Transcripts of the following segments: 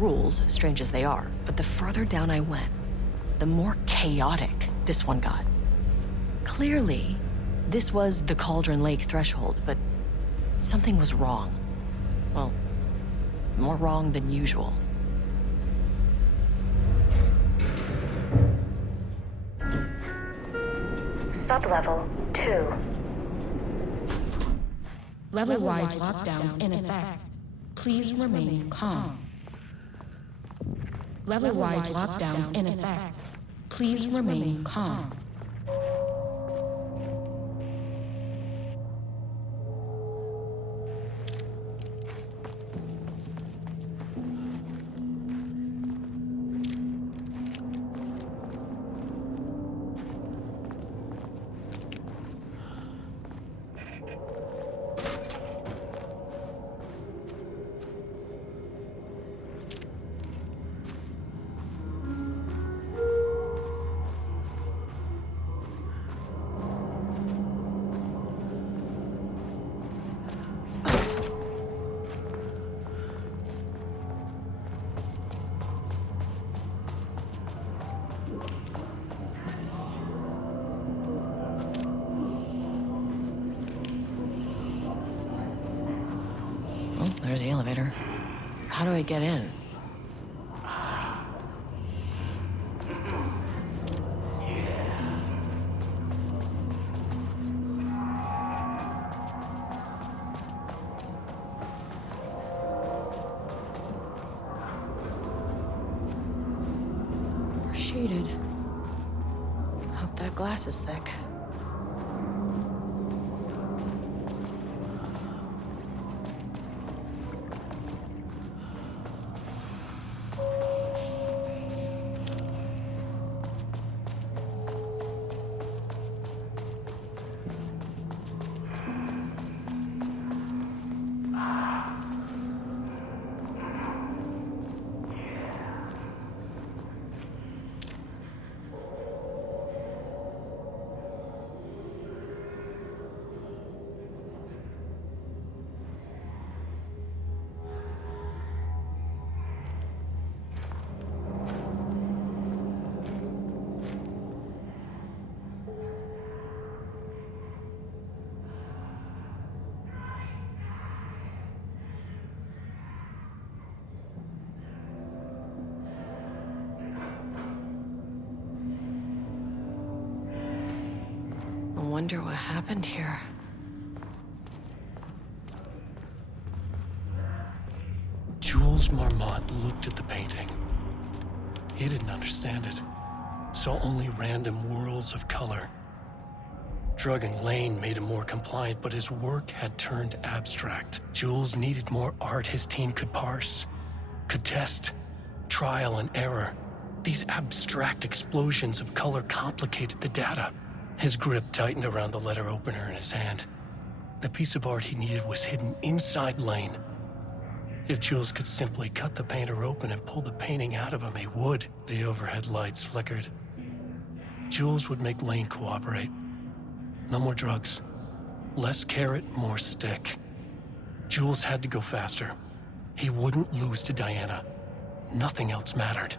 rules, strange as they are. But the further down I went, the more chaotic this one got. Clearly, this was the Cauldron Lake threshold, but something was wrong. Well, more wrong than usual. Sublevel 2. Level-wide lockdown in effect. Please remain calm. Level-wide lockdown in effect. Please remain calm. There's the elevator. How do I get in? We're shaded. Hope that glass is thick. I wonder what happened here. Jules Marmont looked at the painting. He didn't understand it. Saw only random whirls of color. Drugging Lane made him more compliant, but his work had turned abstract. Jules needed more art his team could parse, could test, trial and error. These abstract explosions of color complicated the data. His grip tightened around the letter opener in his hand. The piece of art he needed was hidden inside Lane. If Jules could simply cut the painter open and pull the painting out of him, he would. The overhead lights flickered. Jules would make Lane cooperate. No more drugs. Less carrot, more stick. Jules had to go faster. He wouldn't lose to Diana. Nothing else mattered.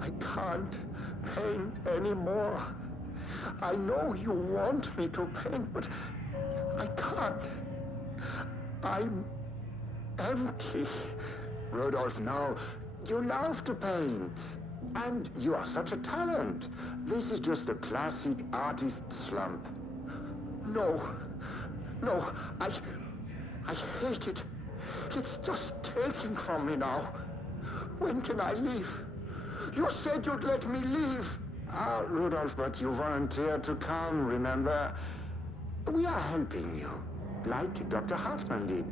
I can't paint anymore. I know you want me to paint, but I can't. I'm empty. Rodolph, no. You love to paint. And you are such a talent. This is just the classic artist slump. No. No, I hate it. It's just taking from me now. When can I leave? You said you'd let me leave. Rudolph, but you volunteered to come, remember? We are helping you, like Dr. Hartman did.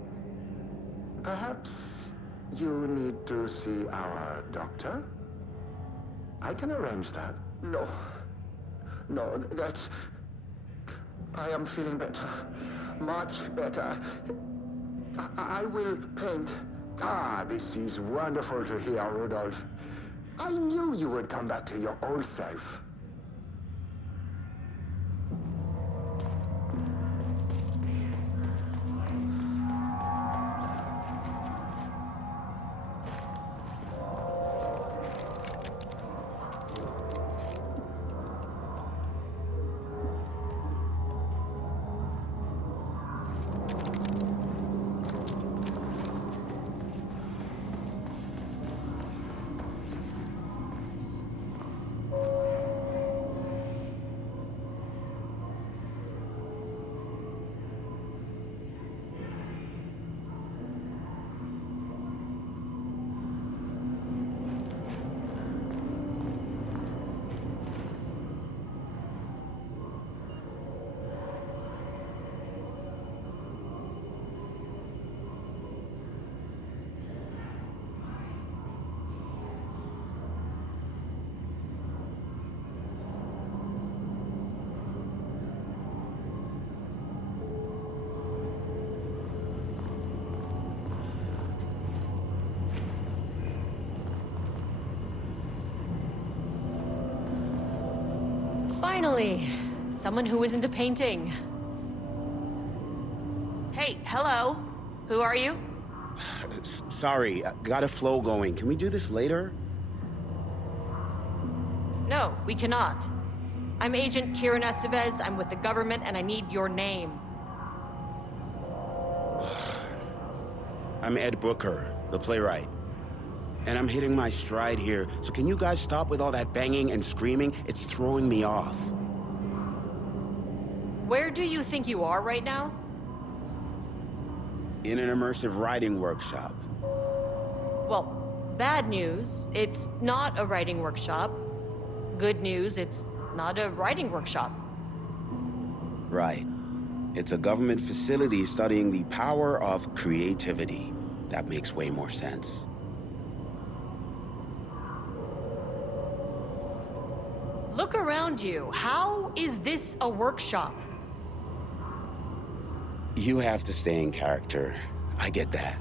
Perhaps you need to see our doctor? I can arrange that. No. No, that's... I am feeling better. Much better. I will paint. This is wonderful to hear, Rudolph. I knew you would come back to your old self. Finally, someone who isn't a painting. Hey, hello. Who are you? Sorry, got a flow going. Can we do this later? No, we cannot. I'm Agent Kieran Estevez. I'm with the government, and I need your name. I'm Ed Brooker, the playwright. And I'm hitting my stride here, so can you guys stop with all that banging and screaming? It's throwing me off. Where do you think you are right now? In an immersive writing workshop. Well, bad news, it's not a writing workshop. Good news, it's not a writing workshop. Right. It's a government facility studying the power of creativity. That makes way more sense. Look around you. How is this a workshop? You have to stay in character. I get that.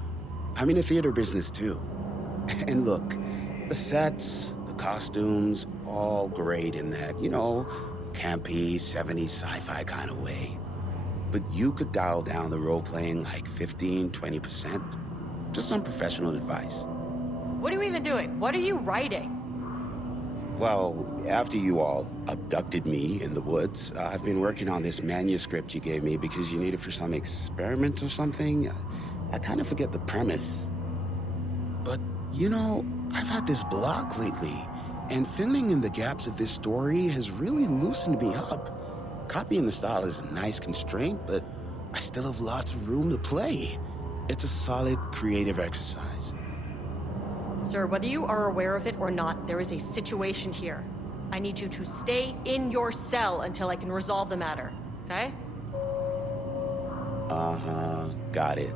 I'm in the theater business too. And look, the sets, the costumes, all great in that, you know, campy, 70s sci-fi kind of way. But you could dial down the role-playing like 15, 20%. Just some professional advice. What are you even doing? What are you writing? Well, after you all abducted me in the woods, I've been working on this manuscript you gave me because you need it for some experiment or something. I kind of forget the premise. But, you know, I've had this block lately, and filling in the gaps of this story has really loosened me up. Copying the style is a nice constraint, but I still have lots of room to play. It's a solid creative exercise. Sir, whether you are aware of it or not, there is a situation here. I need you to stay in your cell until I can resolve the matter, okay? Uh-huh, got it.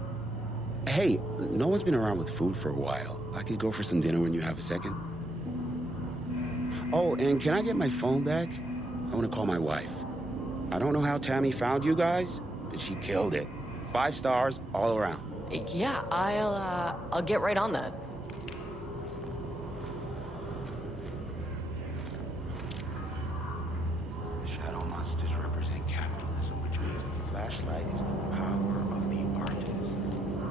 Hey, no one's been around with food for a while. I could go for some dinner when you have a second. Oh, and can I get my phone back? I want to call my wife. I don't know how Tammy found you guys, but she killed it. 5 stars all around. Yeah, I'll get right on that. The shadow monsters represent capitalism, which means the flashlight is the power of the artist.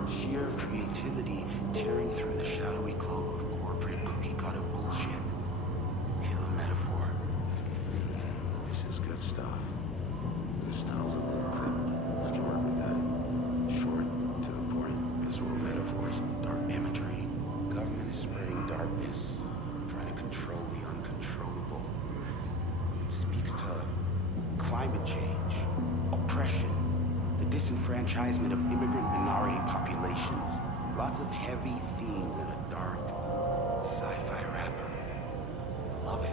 Sheer creativity tearing through the shadowy cloak of corporate cookie-cutter bullshit. Killer metaphor. This is good stuff. The style's a little clipped. I can work with that. Short, to the point, visceral metaphors, dark imagery. Government is spreading darkness, trying to control the change, oppression, the disenfranchisement of immigrant minority populations. Lots of heavy themes in a dark sci-fi wrapper. Love it.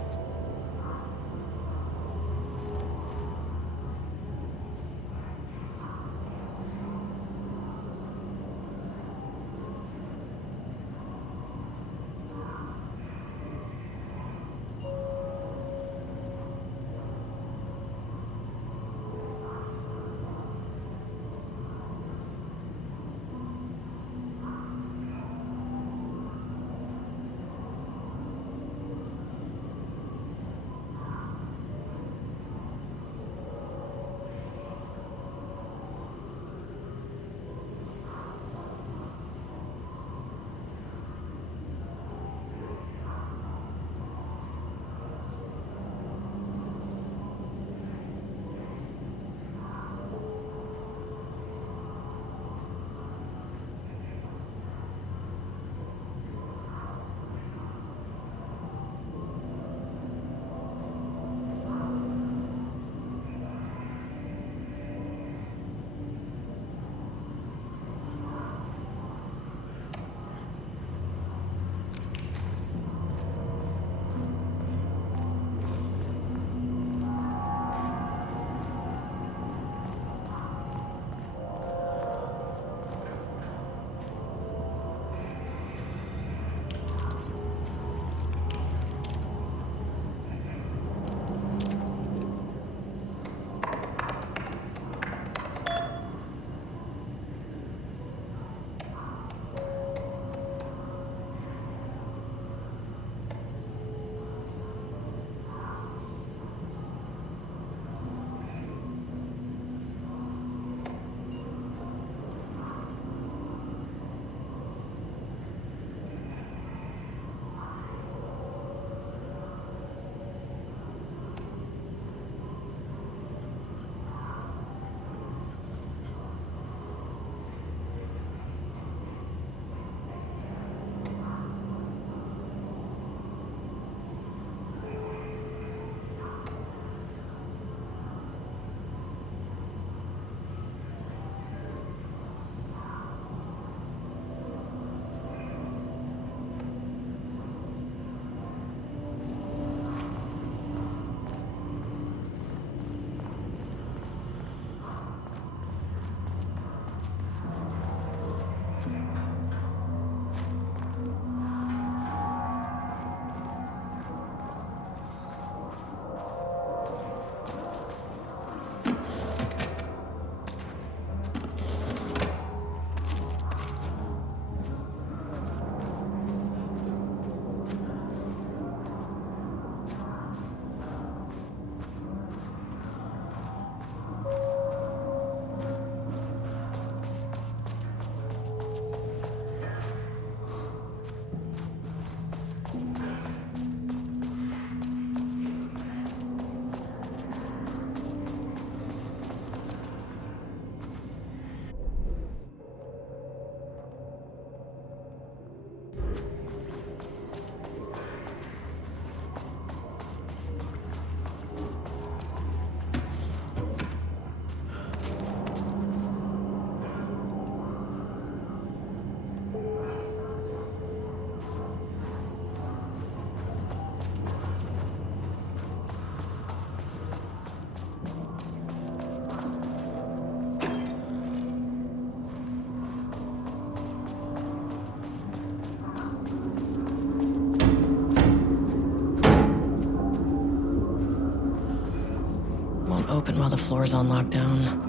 Open while the floor's on lockdown.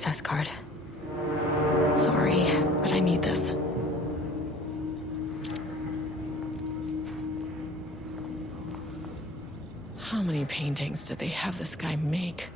access card. Sorry, but I need this. How many paintings did they have this guy make?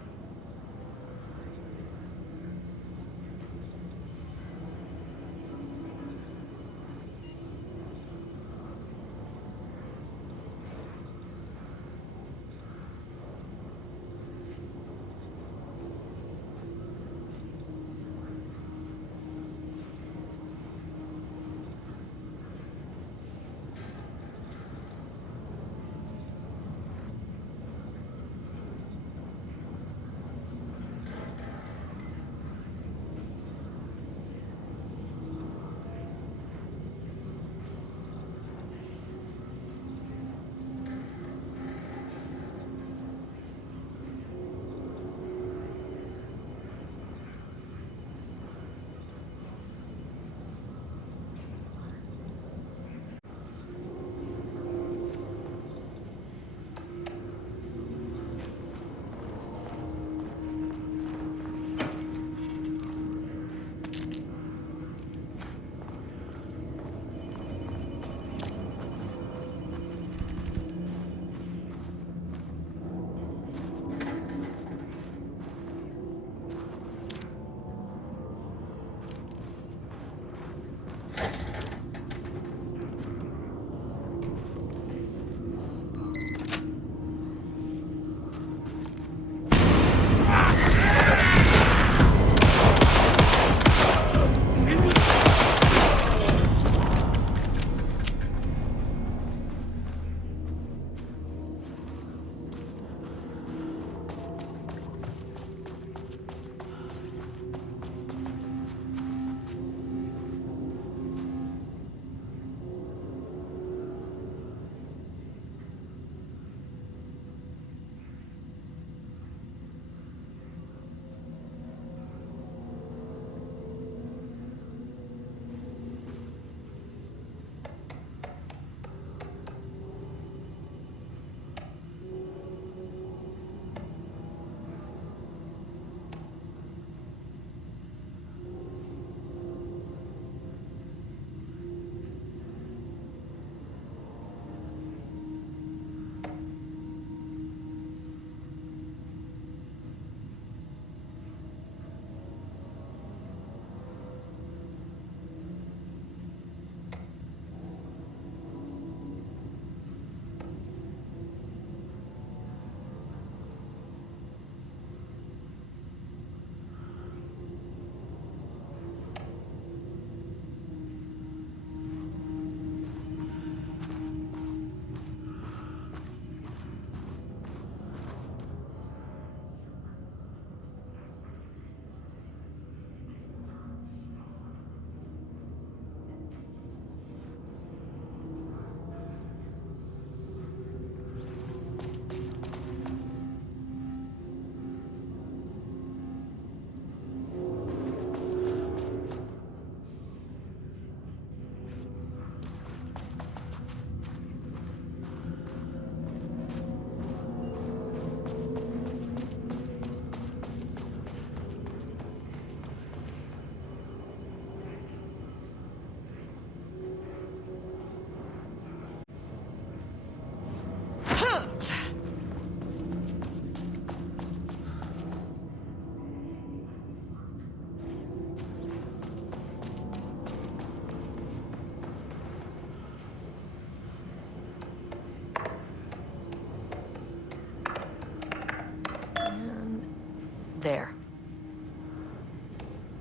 There.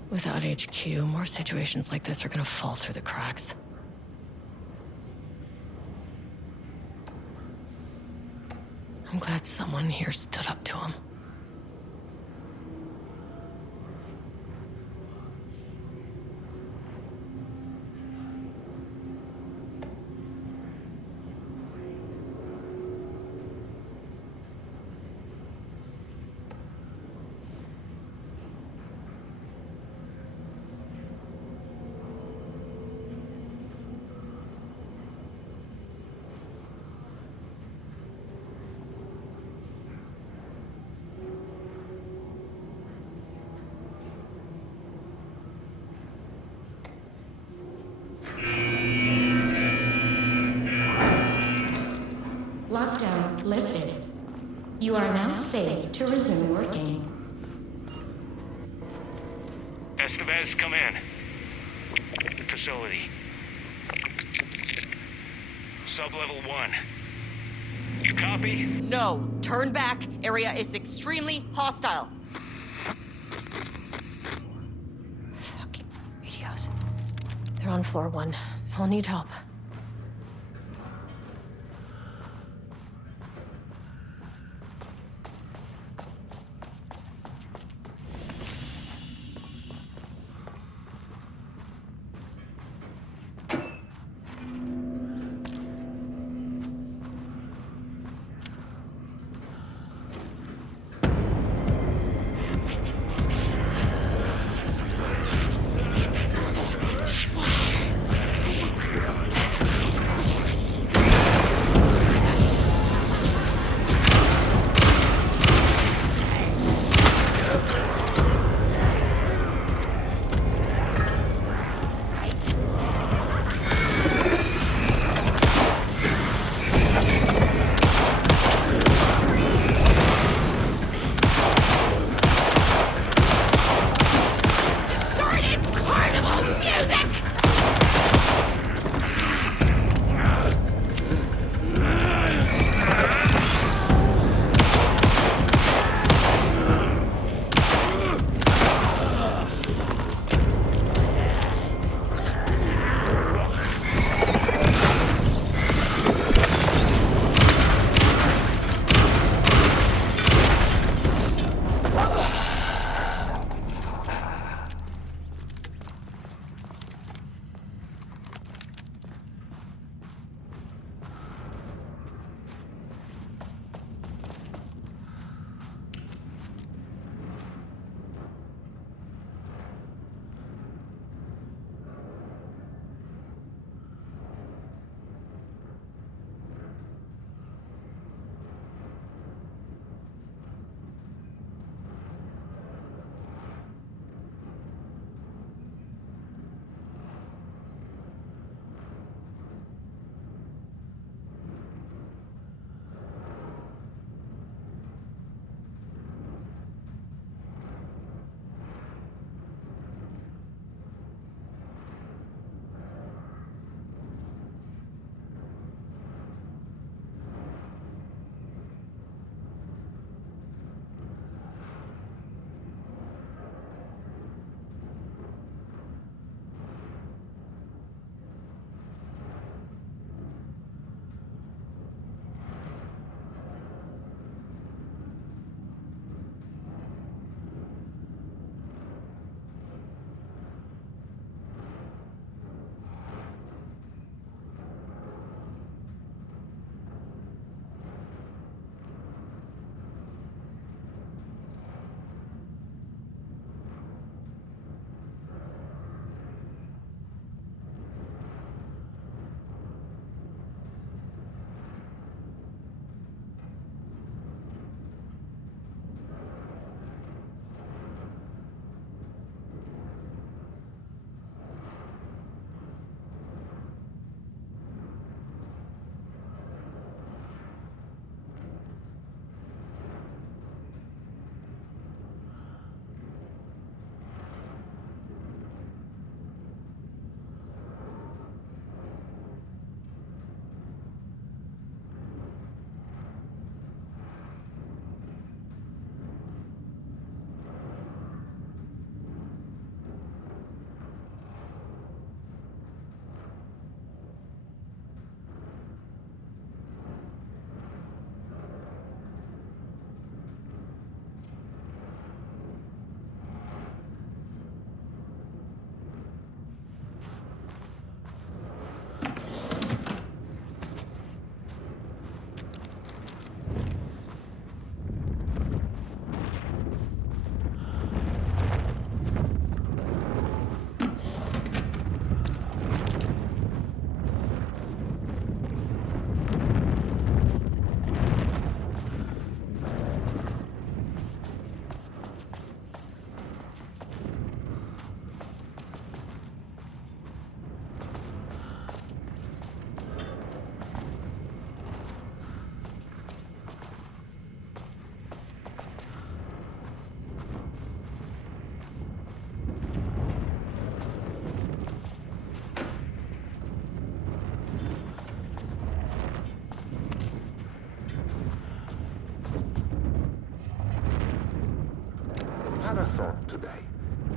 Without HQ, more situations like this are gonna fall through the cracks. I'm glad someone here stood up to him. You are now safe to resume working. Estevez, come in. Facility. Sub-level 1. You copy? No, turn back. Area is extremely hostile. Fucking radios. They're on floor 1. I'll need help.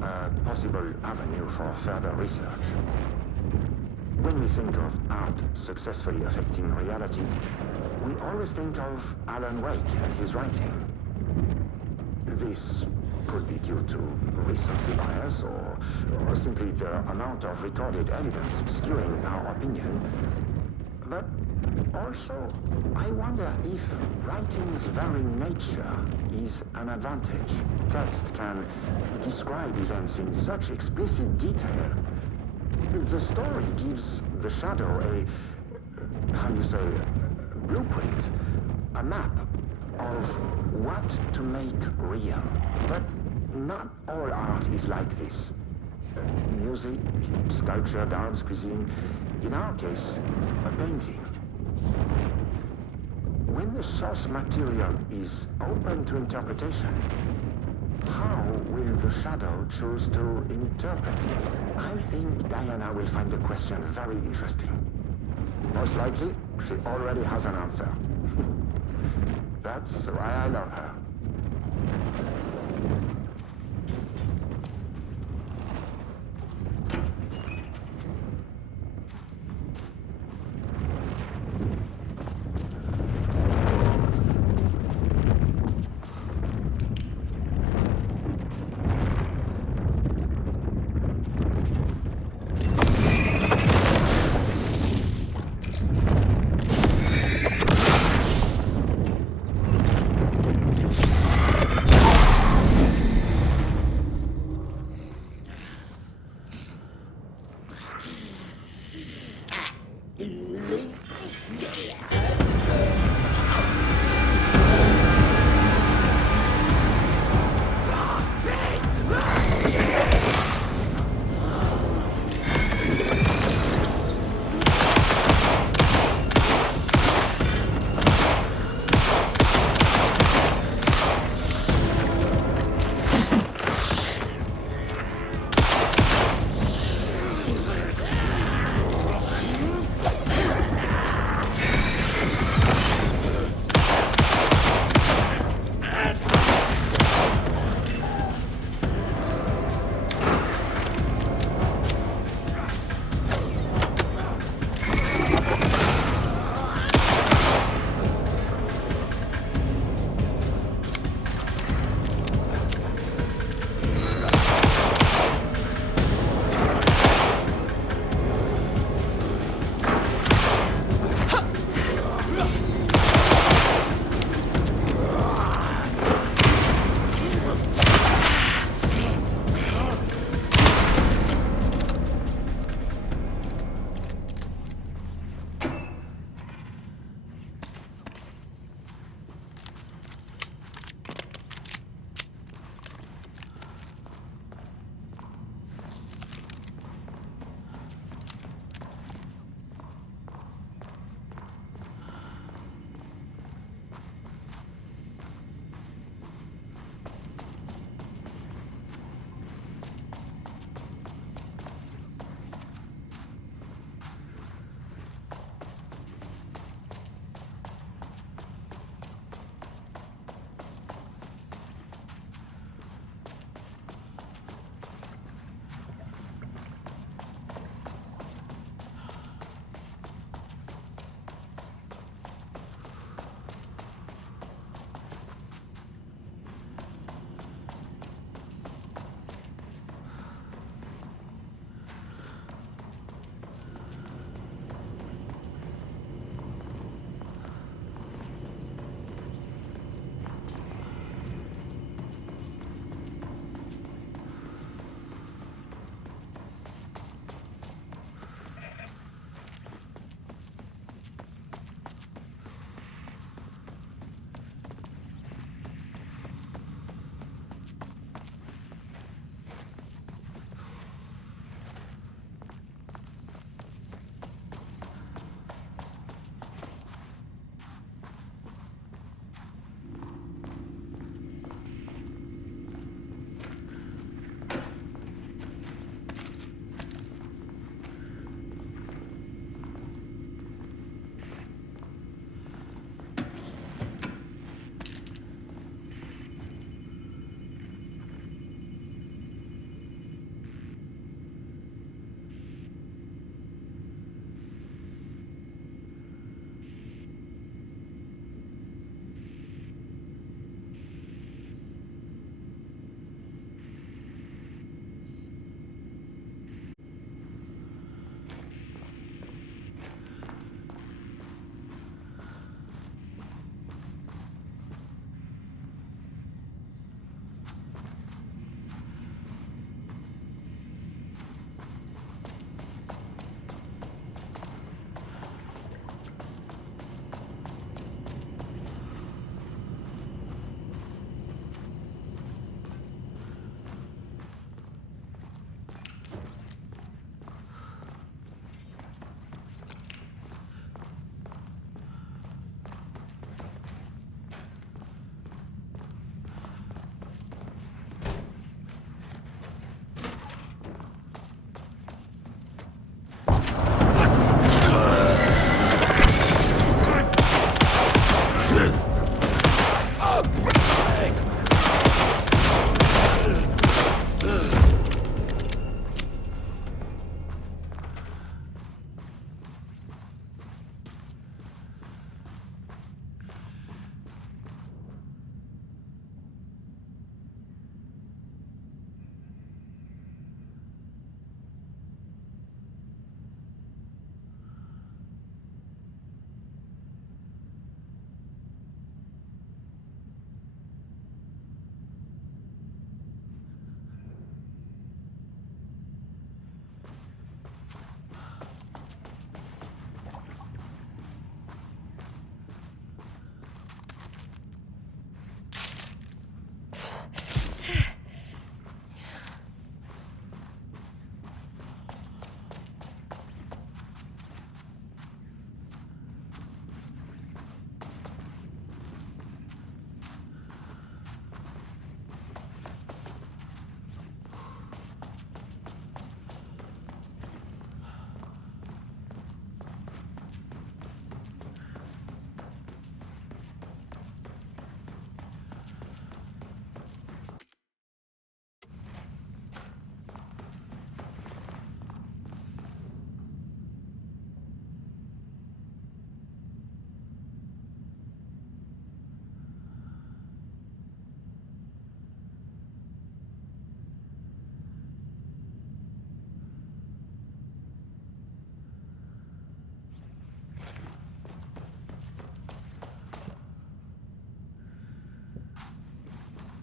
a possible avenue for further research. When we think of art successfully affecting reality, we always think of Alan Wake and his writing. This could be due to recency bias or simply the amount of recorded evidence skewing our opinion. But also, I wonder if writing's very nature is an advantage. Text can describe events in such explicit detail. The story gives the shadow a blueprint, a map of what to make real. But not all art is like this. Music, sculpture, dance, cuisine, in our case, a painting. When the source material is open to interpretation, how will the shadow choose to interpret it? I think Diana will find the question very interesting. Most likely, she already has an answer. That's why I love her.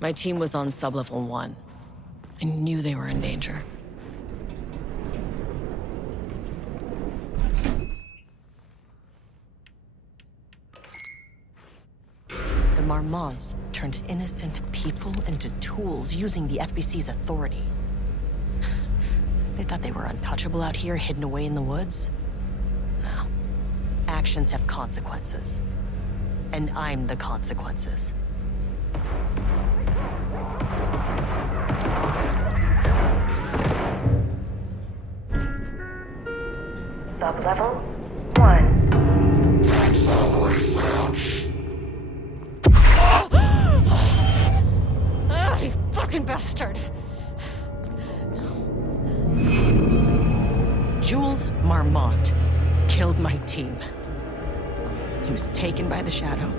My team was on sublevel 1. I knew they were in danger. The Marmonts turned innocent people into tools using the FBC's authority. They thought they were untouchable out here, hidden away in the woods? No. Actions have consequences. And I'm the consequences. Sublevel 1. Ah, you fucking bastard! Jules Marmont killed my team. He was taken by the Shadow.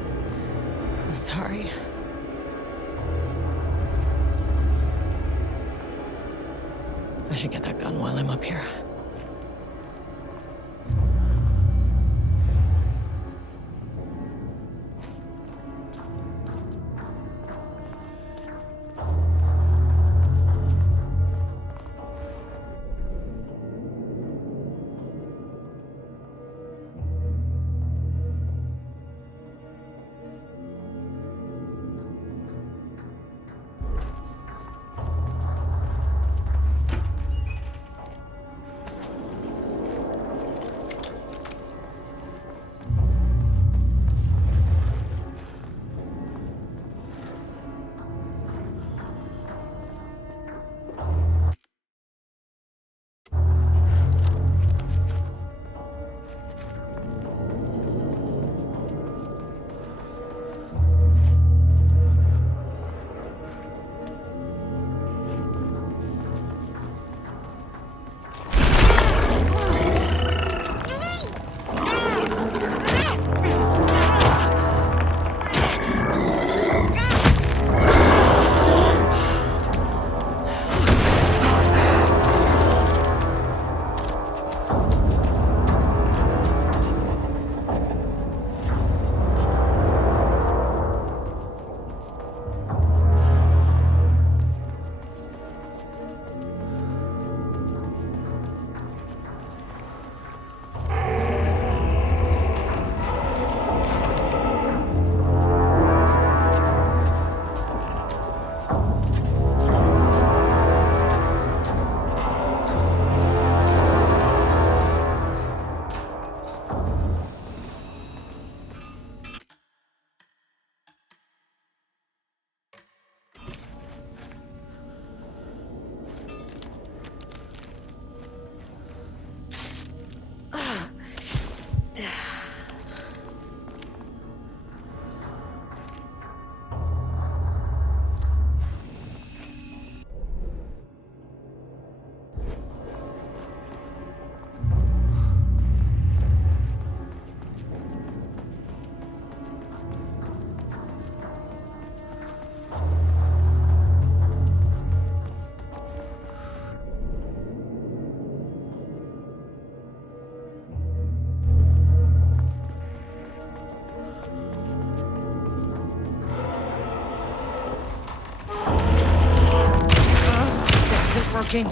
I'm sorry. I should get that gun while I'm up here. Working.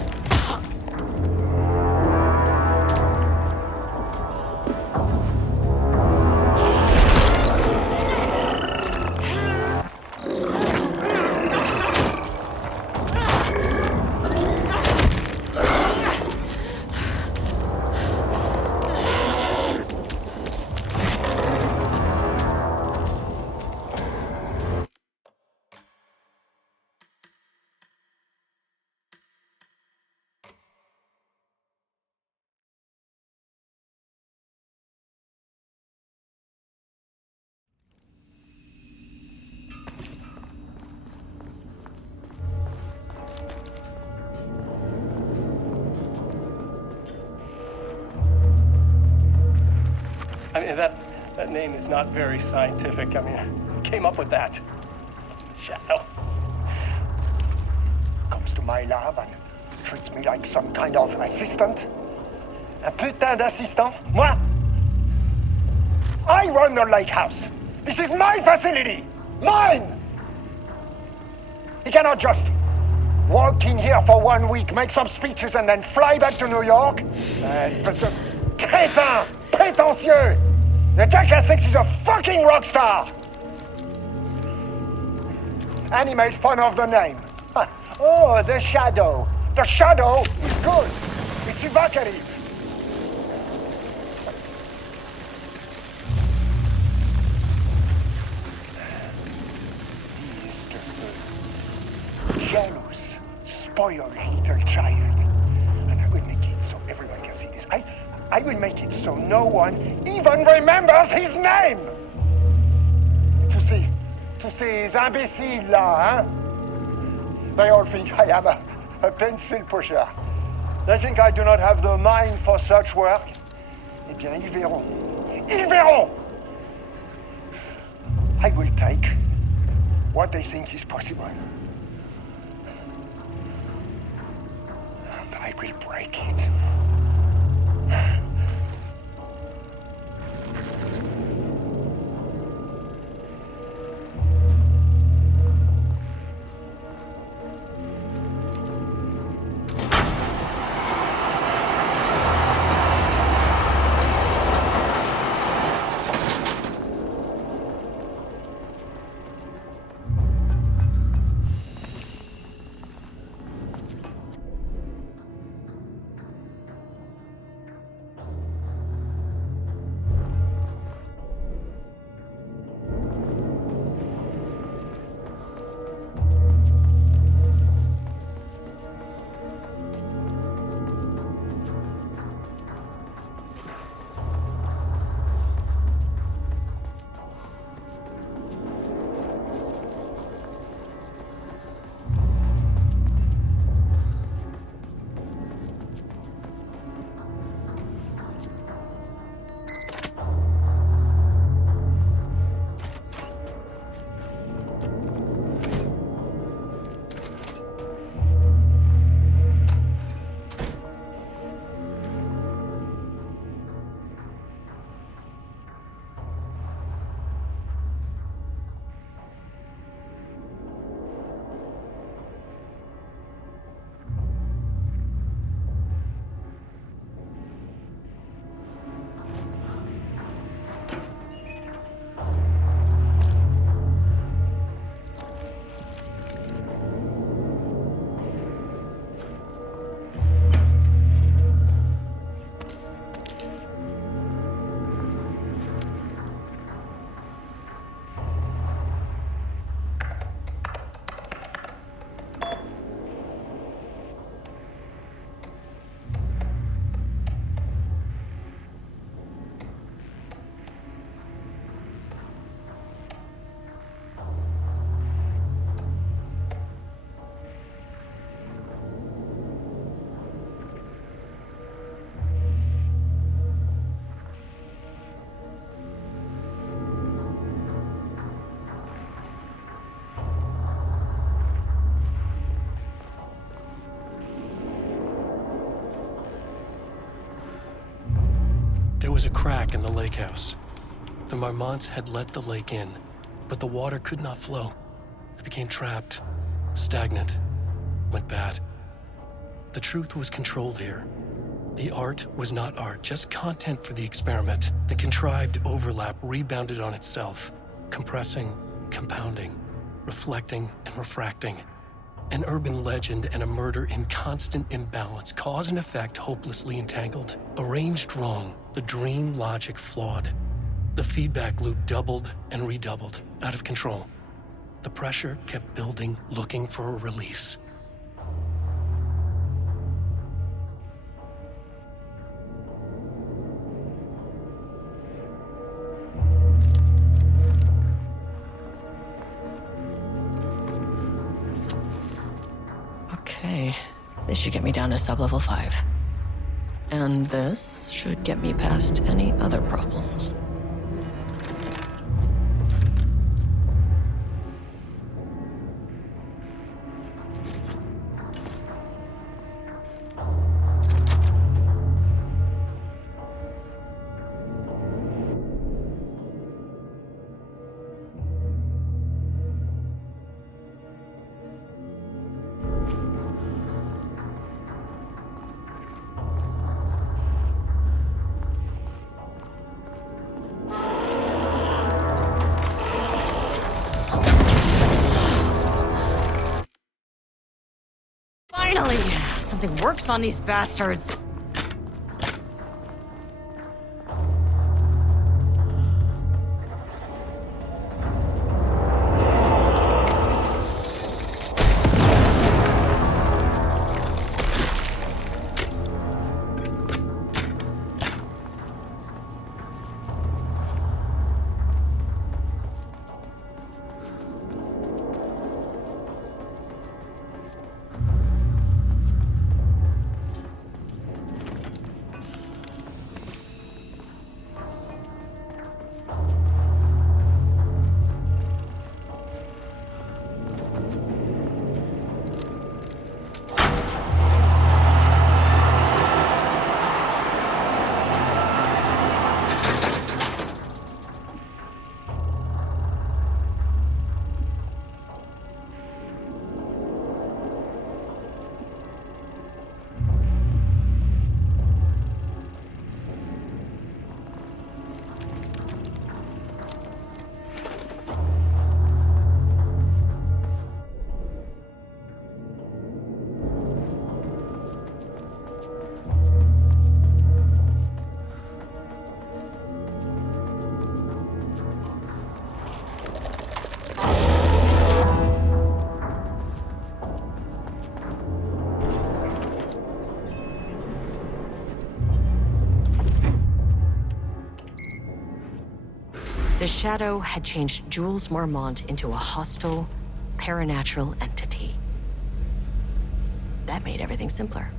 I mean, that name is not very scientific. I mean, who came up with that? Shadow. Comes to my lab and treats me like some kind of assistant. Un putain d'assistant? Moi? I run the lake house. This is my facility. Mine! He cannot just walk in here for 1 week, make some speeches, and then fly back to New York. Espèce de crétin, prétentieux. The jackass thinks he's a fucking rock star. And he made fun of the name. Oh, the Shadow. The Shadow is good. It's evocative. He is just a jealous, spoiled little child. And I will make it so everyone can see this. I will make it so no one even remembers his name. To ces imbéciles là, hein? They all think I am a pencil pusher. They think I do not have the mind for such work. Eh bien, ils verront. Ils verront! I will take what they think is possible. And I will break it. There was a crack in the lake house. The Marmonts had let the lake in, but the water could not flow. It became trapped, stagnant, went bad. The truth was controlled here. The art was not art, just content for the experiment. The contrived overlap rebounded on itself, compressing, compounding, reflecting and refracting. An urban legend and a murder in constant imbalance, cause and effect hopelessly entangled. Arranged wrong, the dream logic flawed. The feedback loop doubled and redoubled, out of control. The pressure kept building, looking for a release. Okay, this should get me down to sub-level 5. And this should get me past any other problems. something works on these bastards. The Shadow had changed Jules Marmont into a hostile, paranatural entity. That made everything simpler.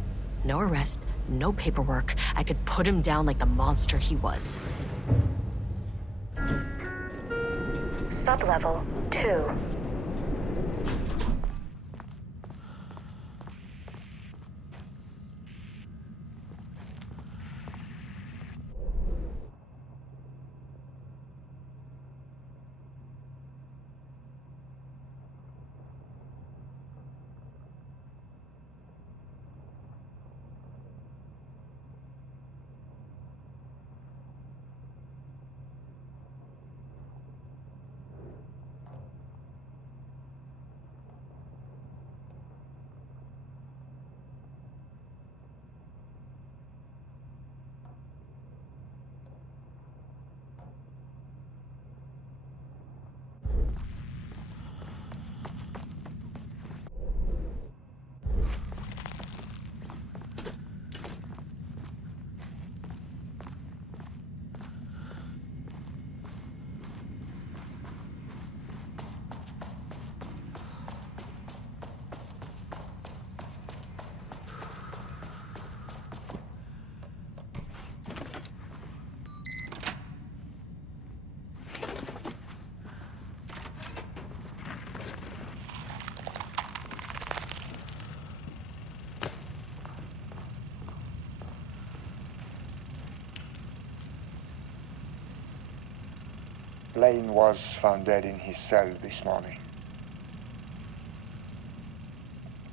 No arrest, no paperwork. I could put him down like the monster he was. Sublevel 2. Lane was found dead in his cell this morning.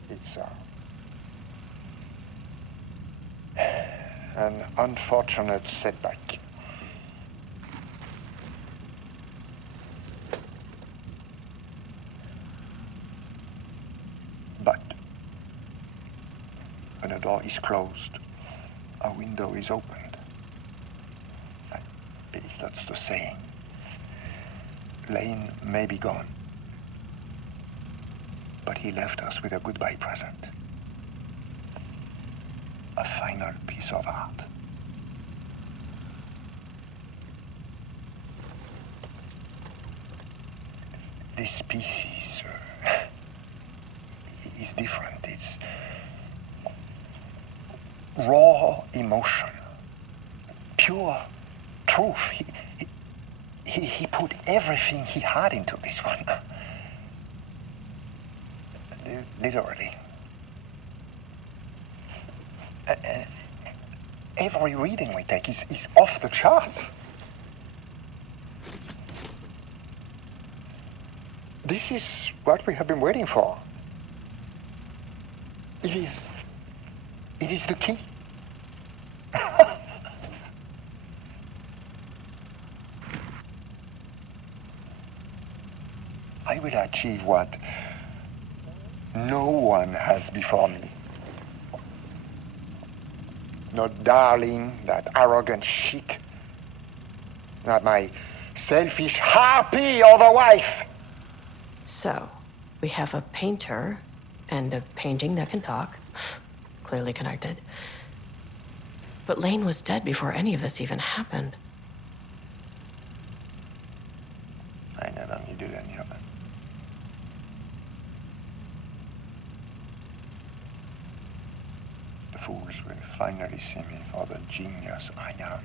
It's an unfortunate setback. But when a door is closed, a window is opened. I believe that's the saying. Lane may be gone, but he left us with a goodbye present. A final piece of art. This piece is different. It's raw emotion, pure truth. He put everything he had into this one. Literally. Every reading we take is off the charts. This is what we have been waiting for. It is the key. I will achieve what no one has before me. Not darling, that arrogant shit. Not my selfish harpy of a wife. So, we have a painter and a painting that can talk. Clearly connected. But Lane was dead before any of this even happened. I never needed any of it. The fools will finally see me for the genius I am.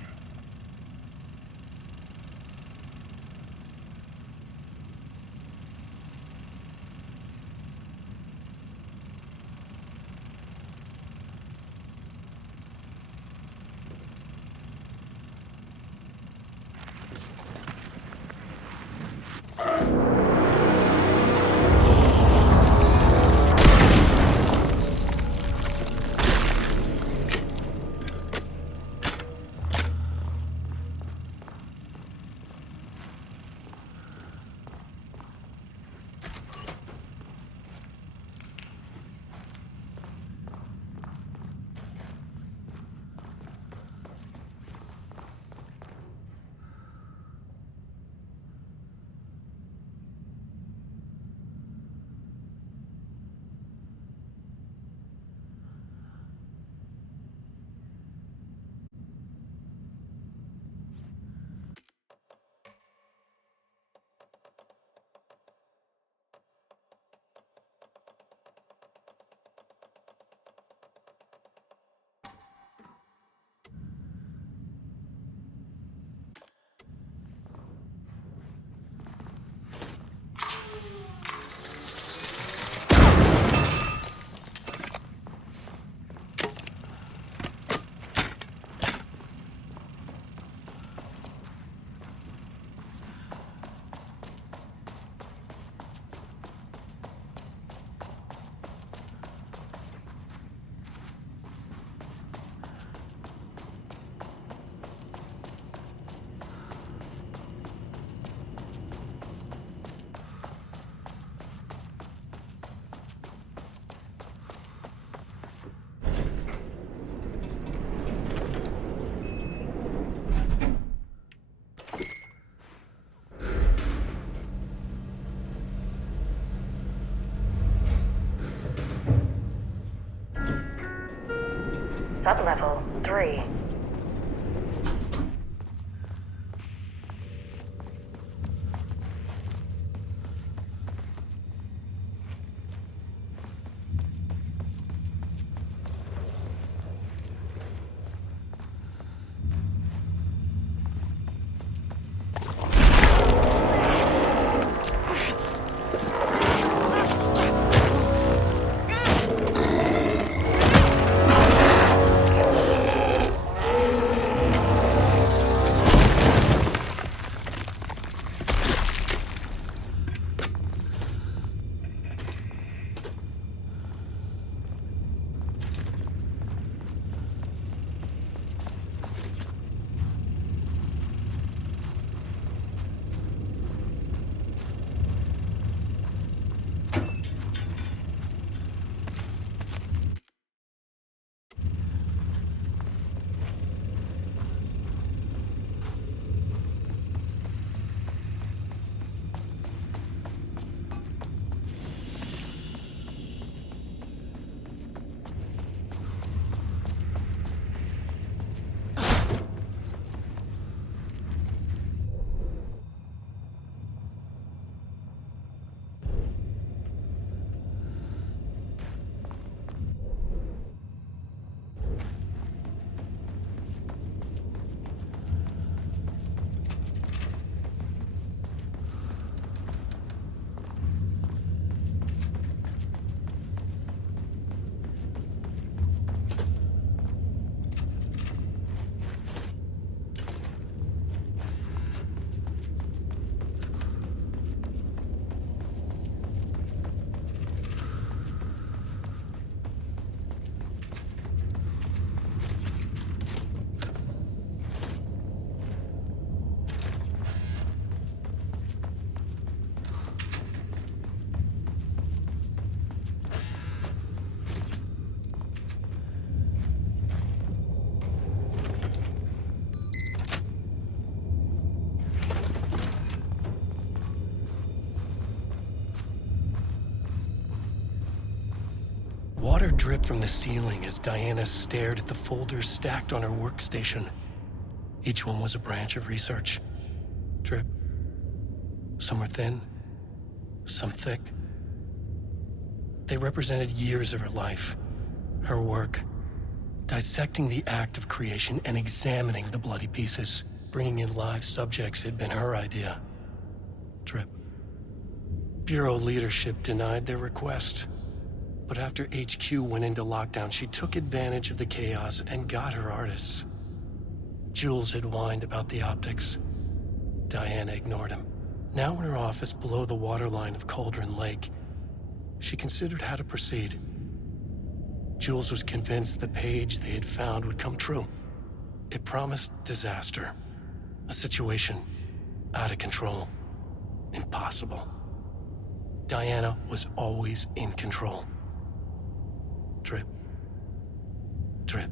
Sublevel 3. dripped from the ceiling as Diana stared at the folders stacked on her workstation. Each one was a branch of research. Drip. Some were thin, some thick. They represented years of her life, her work, dissecting the act of creation and examining the bloody pieces. Bringing in live subjects had been her idea. Drip. Bureau leadership denied their request. But after HQ went into lockdown, she took advantage of the chaos and got her artists. Jules had whined about the optics. Diana ignored him. Now in her office below the waterline of Cauldron Lake, she considered how to proceed. Jules was convinced the page they had found would come true. It promised disaster. A situation out of control. Impossible. Diana was always in control. Drip. Drip.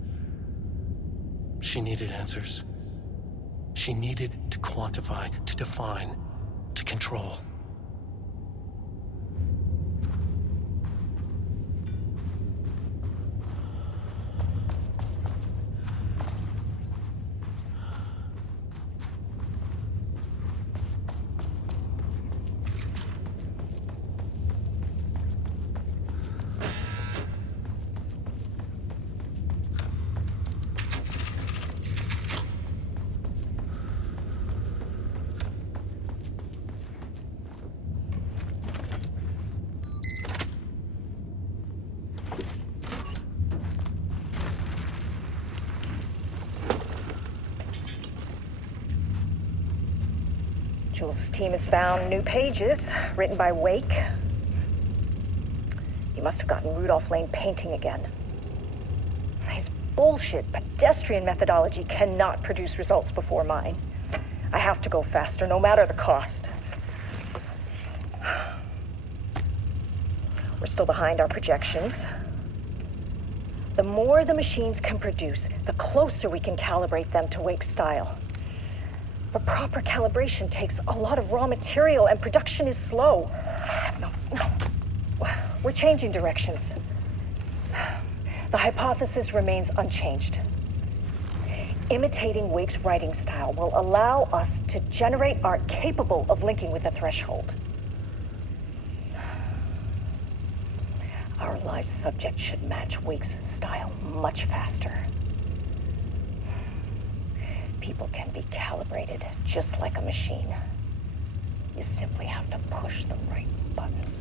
She needed answers. She needed to quantify, to define, to control. Jules' team has found new pages written by Wake. He must have gotten Rudolph Lane painting again. His bullshit pedestrian methodology cannot produce results before mine. I have to go faster, no matter the cost. We're still behind our projections. The more the machines can produce, the closer we can calibrate them to Wake's style. But proper calibration takes a lot of raw material, and production is slow. No. We're changing directions. The hypothesis remains unchanged. Imitating Wake's writing style will allow us to generate art capable of linking with the threshold. Our live subject should match Wake's style much faster. People can be calibrated just like a machine. You simply have to push the right buttons.